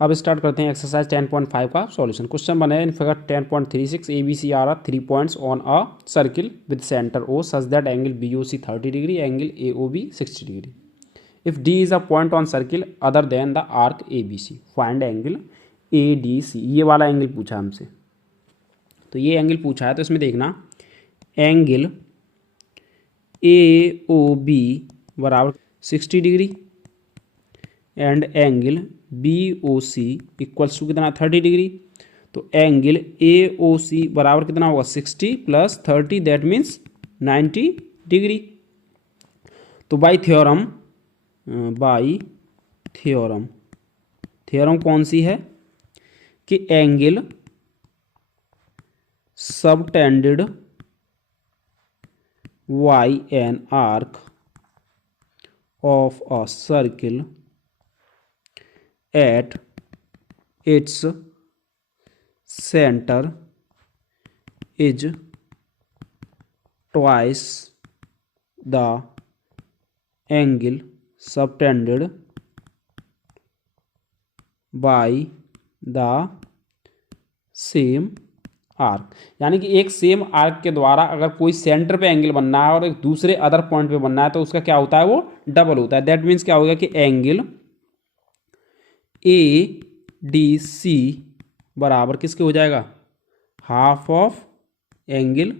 अब स्टार्ट करते हैं एक्सरसाइज 10.5 का सॉल्यूशन। क्वेश्चन बने in figure 10.36 A B C are are 3 points on a circle with centre O such that angle B O C 30 degree angle A O B 60 degree. If D is a point on circle other than the arc A B C find angle A D C. ये वाला angle पूछा हमसे, तो ये angle पूछा है, तो इसमें देखना एंगल ए ओ बी बराबर 60 degree and angle B O C equals to कितना 30 डिग्री। तो एंगल ए ओ सी बराबर कितना होगा 60 प्लस 30 दैट मीन्स 90 डिग्री। तो बाई थ्योरम थ्योरम कौन सी है कि angle subtended by an arc of a circle at its center is twice the angle subtended by the same arc. यानी कि एक सेम आर्क के द्वारा अगर कोई सेंटर पे एंगल बनना है और एक दूसरे अदर पॉइंट पे बनना है तो उसका क्या होता है, वो डबल होता है। दैट मीन्स क्या होगा कि एंगल ए डी सी बराबर किसके हो जाएगा, हाफ ऑफ एंगल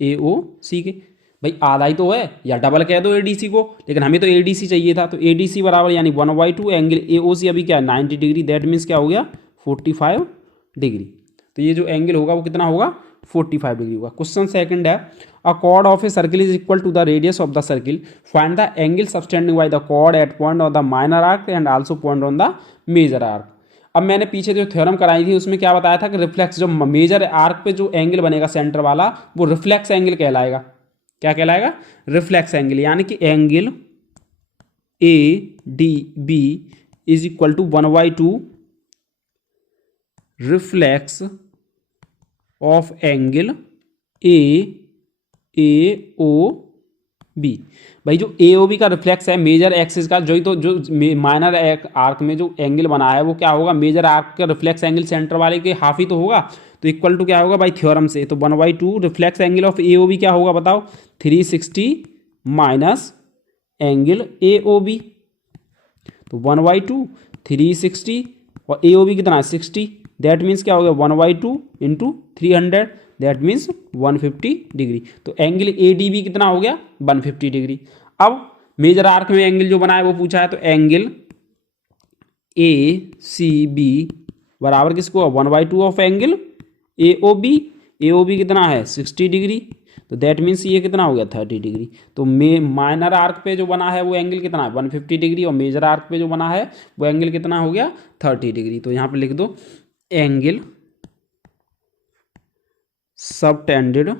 ए ओ सी के। भाई आधा ही तो है, या डबल कह दो ए डी सी को, लेकिन हमें तो ए डी सी चाहिए था। तो ए डी सी बराबर यानी 1/2 एंगल ए ओ सी अभी क्या है 90 डिग्री, दैट मीन्स क्या हो गया 45 डिग्री। तो ये जो एंगल होगा वो कितना होगा 45 डिग्री होगा। क्वेश्चन सेकंड है a chord of a circle is equal to the radius of the circle find the angle subtending by the chord at point on the minor arc and also point on the major arc. अब मैंने पीछे जो theorem कराई थी उसमें क्या बताया था कि रिफ्लेक्स जो मेजर आर्क पे जो एंगल बनेगा सेंटर वाला वो रिफ्लेक्स एंगल कहलाएगा। क्या कहलाएगा, रिफ्लेक्स एंगल। यानी कि angle A D B is equal to 1/2 reflex of angle A O B. भाई जो ए ओ बी का रिफ्लेक्स है मेजर एक्सिस का, जो माइनर आर्क में जो एंगल बना है वो क्या होगा, मेजर आर्क का रिफ्लेक्स एंगल सेंटर वाले के हाफ ही तो होगा। तो इक्वल टू क्या होगा भाई थ्योरम से, तो 1/2 reflex angle of A O B क्या होगा बताओ 360 minus angle A O B. तो 1/2 360 और ए ओ बी कितना 60, दैट मीन्स क्या हो गया 1/2 इंटू 300 दैट मीन्स 150 डिग्री। तो एंगल ए डी बी कितना हो गया 150 डिग्री। अब मेजर आर्क में एंगल जो बना है वो पूछा है, तो एंगल ए सी बी बराबर किसको 1/2 of angle A O B. A O B कितना है 60 डिग्री, तो दैट मीन्स ये कितना हो गया 30 डिग्री। तो माइनर आर्क पे जो बना है वो एंगल कितना है 150 डिग्री और मेजर आर्क पे जो बना है वो एंगल कितना हो गया 30 डिग्री। तो यहाँ पे लिख दो angle subtended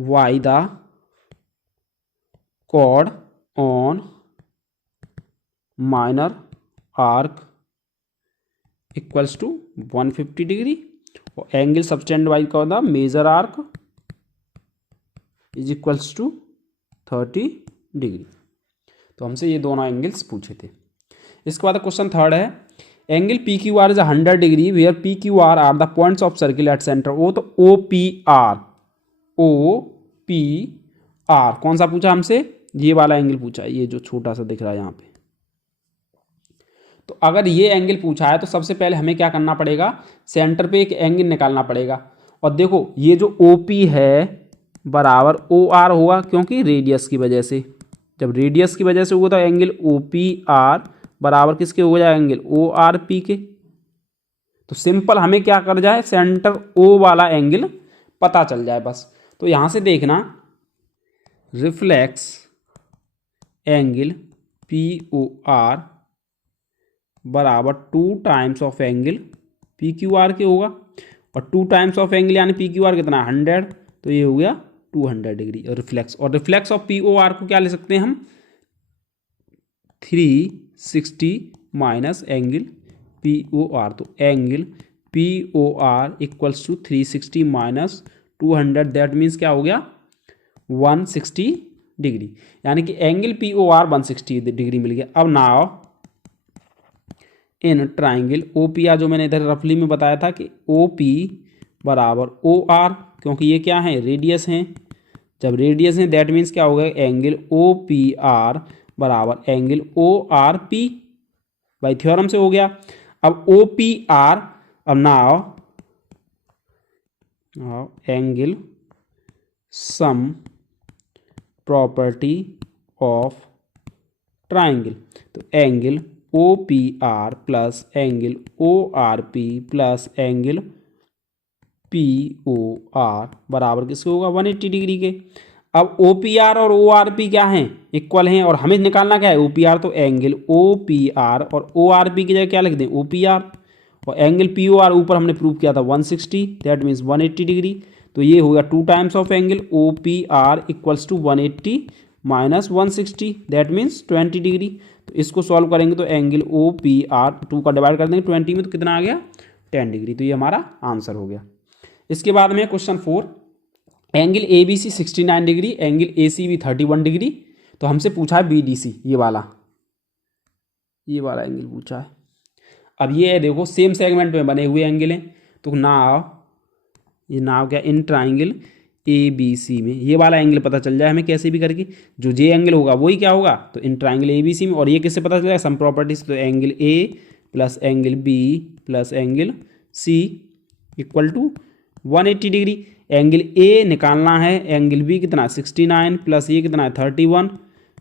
by the chord on minor arc equals to 150 degree और एंगल सबटेंडेड वाई का the major arc is equals to 30 degree. तो हमसे ये दोनों एंगल्स पूछे थे। इसके बाद क्वेश्चन थर्ड है angle P Q R is 100 degree where P Q R the points of circle at centre O. तो ओ पी आर कौन सा पूछा हमसे, ये वाला एंगल पूछा है, ये जो छोटा सा दिख रहा है यहाँ पे। तो अगर ये एंगल पूछा है तो सबसे पहले हमें क्या करना पड़ेगा, सेंटर पे एक एंगल निकालना पड़ेगा। और देखो ये जो ओ पी है बराबर ओ आर होगा, क्योंकि रेडियस की वजह से, जब रेडियस की वजह से होगा तो एंगल ओ पी आर बराबर किसके हो जाए एंगल ओ आर पी के। तो सिंपल हमें क्या कर जाए सेंटर ओ वाला एंगल पता चल जाए बस। तो यहां से देखना reflex angle P O R बराबर 2 times of angle P Q R के होगा, और 2 टाइम्स ऑफ एंगल यानी पी क्यू आर कितना 100, तो ये हो गया 200 डिग्री। और reflex of P O R को क्या ले सकते हैं हम 360 minus angle P O R. तो angle P O R equals to 360 minus 200 that means क्या हो गया 160 डिग्री। यानी कि angle P O R 160 degree मिल गया। अब now in triangle O P R, जो मैंने इधर रफली में बताया था कि ओ पी बराबर ओ आर, क्योंकि ये क्या है, रेडियस हैं। जब रेडियस है दैट मीन्स क्या होगा, एंगल ओ पी आर बराबर angle O R P, by theorem से हो गया। अब ओ पी आर, अब now angle sum property of triangle, तो angle O P R plus angle O R P plus angle P O R बराबर किसके होगा, 180 डिग्री के। अब ओ पी आर और ओ आर पी क्या हैं, इक्वल हैं, और हमें निकालना क्या है, ओ पी आर, तो एंगल ओ पी आर और ओ आर पी की जगह क्या लिख दें, ओ पी आर, और एंगल पी ओ आर ऊपर हमने प्रूव किया था 160, दैट मीन्स 180 डिग्री। तो ये होगा 2 times of angle O P R equals to 180 minus 160, that means 20 degree. तो इसको सॉल्व करेंगे तो एंगल ओ पी आर 2 का डिवाइड कर देंगे 20 में, तो कितना आ गया, 10 डिग्री। तो ये हमारा आंसर हो गया। इसके बाद में question 4, angle A B C 69 degree, angle A C B 31 degree. तो हमसे पूछा है बी डी सी, ये वाला एंगल पूछा है। अब ये है देखो, सेम सेगमेंट में बने हुए एंगल हैं, तो नाव क्या, इन ट्राइंगल ए बी सी में ये वाला एंगल पता चल जाए हमें कैसे भी करके, जो जे एंगल होगा वही क्या होगा, तो इन ट्राइंगल ए बी सी में। और ये किससे पता चल जाएगा, सम प्रॉपर्टीज, तो angle A plus angle B plus angle C equal to 180 degree. Angle A निकालना है, एंगल बी कितना 69 प्लस ये कितना है 31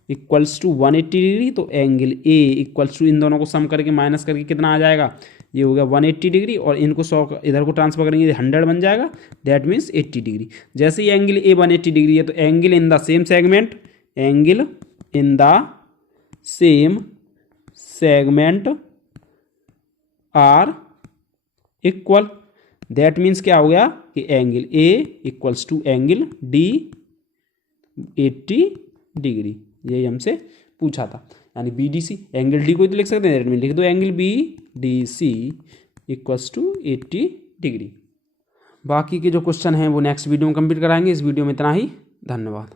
इक्वल्स टू 180 डिग्री। तो एंगल ए इक्वल्स टू इन दोनों को सम करके माइनस करके कितना आ जाएगा, ये हो गया 180 डिग्री, और इनको 100 इधर को ट्रांसफर करेंगे 100 बन जाएगा, दैट मीन्स 80 डिग्री। जैसे ही एंगल ए 180 डिग्री है, तो angle in the same segment, angle in the same segment are equal, that means क्या हो गया कि angle A equals to angle D 80 degree, यही हमसे पूछा था। यानी B D C, angle D को तो लिख सकते हैं, दैट मीन लिख दो angle B D C equals to 80 degree. बाकी के जो क्वेश्चन हैं वो नेक्स्ट वीडियो में कंप्लीट कराएंगे। इस वीडियो में इतना ही, धन्यवाद।